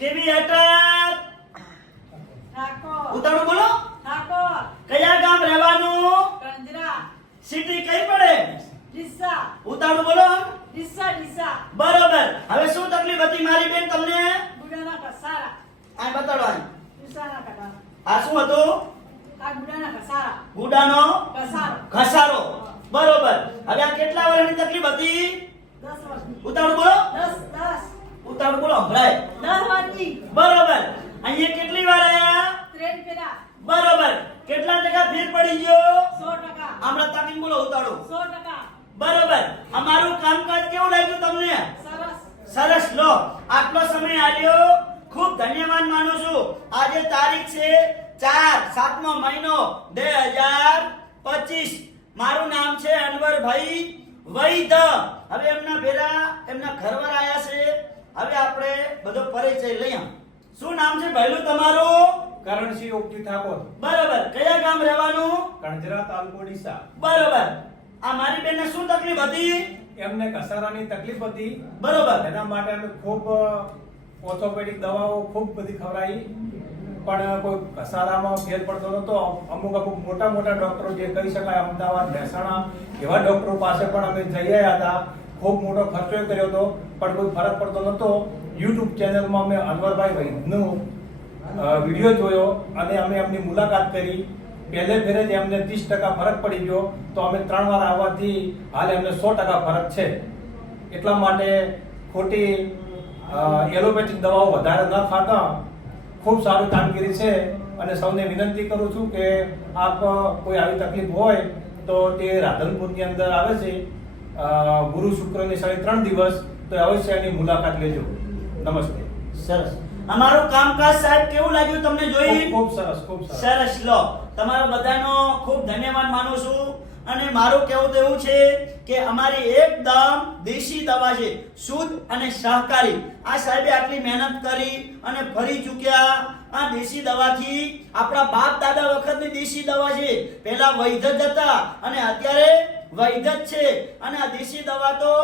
કેવી અટક ઠાકોર ઉતાળું બોલો ઠાકોર કયા ગામ રહેવાનું કંજરા સિટી કઈ પડે ડીસા ઉતાળું બોલો ડીસા ડીસા બરોબર હવે શું તકલીફ હતી મારી બેન તમને બુડાના કસારા આ બતાડો આ ડીસાના કસારા આ શું હતું આ બુડાના કસારા ગુડાનો કસારો ઘસારો બરોબર હવે આ કેટલા વર્ષની તકલીફ હતી 10 વર્ષની ઉતાળું બોલો 10 ઉતાળું બોલો સંભળાય 10 વર્ષની બરોબર અહીંયા કેટલી વાર આયા ટ્રેન પેરા બરોબર કેટલા ટકા ફેર પડી ગયો 100% આમળા તાકીને બોલો ઉતાળો 100% બરોબર અમારું કામકાજ કેવું લાગ્યું તમને સરસ સરસ લો આટલો સમય આલ્યો ખૂબ ધન્યવાદ માનું છું આજે તારીખ છે 4/7મો મહિનો 2025 મારું નામ છે અનવરભાઈ વૈદ હવે એમના ભેરા એમના ઘરવાર આયા છે હવે આપણે બધો પરિચય લઈએ શું નામ છે ભાઈલું તમારું કરણસિંહ ઓપજી ઠાકોર બરોબર કયા ગામ રહેવાનું કણજરા તાલુકો ડીસા બરોબર આ મારી બેનને શું તકલીફ હતી એમને કસારાની તકલીફ હતી બરોબર એના માટે અમે ખૂબ ઓર્થોપેડિક દવાઓ ખૂબ બધી ખવડાવી પણ કોઈ કસારામાં ફેર પડતો નતો અમુક મોટા ડોક્ટરો જે કહી શકાય અમદાવાદ મહેસાણા એવા ડોક્ટરો પાસે પણ અમે જઈ આવ્યા હતા ખૂબ મોટો ખર્ચો કર્યો હતો પણ કોઈ ફરક પડતો નતો યુટ્યુબ ચેનલમાં અમે અનવરભાઈ વૈદનો વિડીયો જોયો અને અમે એમની મુલાકાત કરી પહેલે ફેરે જ એમને 30% ફરક પડી ગયો તો અમે 3 વાર આવવાથી હાલ એમને 100% ફરક છે એટલા માટે ખોટી એલોપેથિક દવાઓ વધારે ન ખાતા ખૂબ સારું કામગીરી છે અને સૌને વિનંતી કરું છું કે આપ કોઈ આવી તકલીફ હોય તો તે રાધનપુરની અંદર આવે છે ગુરુ શુક્રની શનિ 3 દિવસ તો અવશ્ય એની મુલાકાત લેજો નમસ્તે સરસ અમારું કામકાજ સાહેબ કેવું લાગ્યું તમને જોઈ ખૂબ સરસ સરસ લો તમારો બધાનો ખૂબ ધન્યવાદ માનું છું અને મારું કહેવું તો એવું છે કે અમારી એકદમ દેશી દવા છે શુદ્ધ અને સહકારી આ સાહેબે આટલી મહેનત કરી અને ફરી ચૂક્યા આ દેશી દવાથી આપણા બાપ દાદા વખતની દેશી દવા છે પહેલા વૈદ જ હતા અને અત્યારે વૈદ જ છે અને આ દેશી દવા તો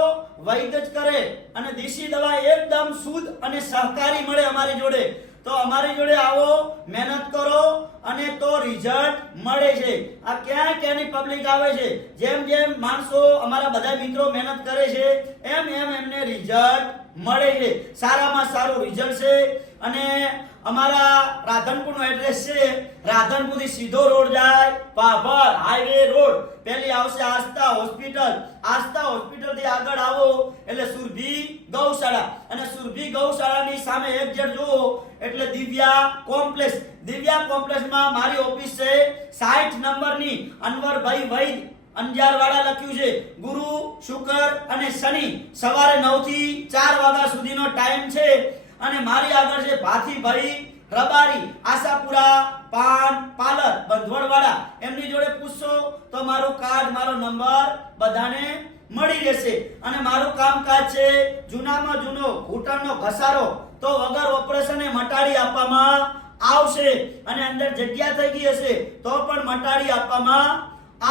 વૈદ જ કરે અને દેશી દવા એકદમ શુદ્ધ અને સહકારી મળે અમારી જોડે તો અમારી જોડે આવો મહેનત કરો અને તો રિઝલ્ટ મળે છે આ ક્યાં ક્યાંની પબ્લિક આવે છે જેમ જેમ માણસો અમારા બધા મિત્રો મહેનત કરે છે એમ એમને રિઝલ્ટ મળે છે સારામાં સારું રિઝલ્ટ છે અને અમારા રાધનપુરનો એડ્રેસ છે રાધનપુરથી સીધો રોડ જાય પાભર હાઈવે રોડ પહેલી આવશે આસ્થા હોસ્પિટલ થી આગળ આવો એટલે સુરભી ગૌશાળા અને સુરભી ગૌશાળાની સામે એક્ઝેટ જુઓ એટલે દિવ્યા કોમ્પ્લેક્સમાં મારી ઓફિસ છે 60 નંબરની અનવરભાઈ વૈદ અંજારવાડા લખ્યું છે ગુરુ શુક્ર અને શનિ સવારે 9 થી 4 વાગ્યા સુધીનો ટાઈમ છે અને મારી આગળ છે ભાથીભાઈ રબારી આશાપુરા પાન પાર્લર બંધવડવાડા એમની જોડે પૂછશો તો મારું કાર્ડ મારો નંબર બધાને મળી રહેશે અને મારું કામકાજ છે જૂનામાં જૂનો ઘૂંટણનો ઘસારો તો વગર ઓપરેશને મટાડી આપવામાં આવશે અને અંદર જગ્યા થઈ ગઈ હશે તો પણ મટાડી આપવામાં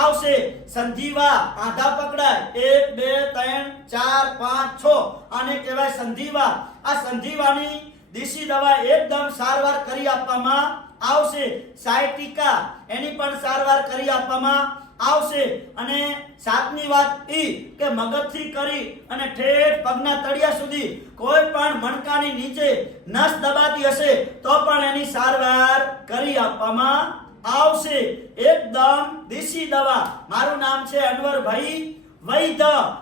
આવશે સંધિવા આધા પકડાય 1 2 3 4 5 6 આને કહેવાય સંધિવા આ સંધિવાની દેશી દવા એકદમ સારવાર કરી આપવામાં આવશે સાયટિકા એની પણ સારવાર કરી આપવામાં આવશે અને સાતમી વાત ઈ કે મગજથી કરી અને ઠેઠ પગના તળિયા સુધી કોઈ પણ મણકાની નીચે નસ દબાતી હશે તો પણ એની સારવાર કરી આપવામાં આવશે એકદમ દેશી દવા મારું નામ છે અનવરભાઈ વૈદ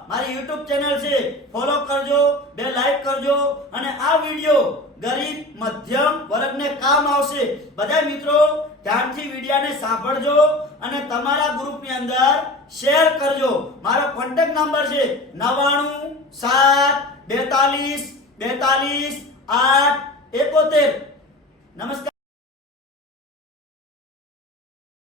મારી YouTube ચેનલ છે ફોલો કરજો 2 લાઈક કરજો અને આ વિડિયો ગરીબ મધ્યમ વર્ગને કામ આવશે બધા મિત્રો ધ્યાનથી વિડિયાને સાંભળજો અને તમારા ગ્રુપની અંદર શેર કરજો મારો કોન્ટેક્ટ નંબર છે 99 7 42 42 8 71 નમસ્કાર।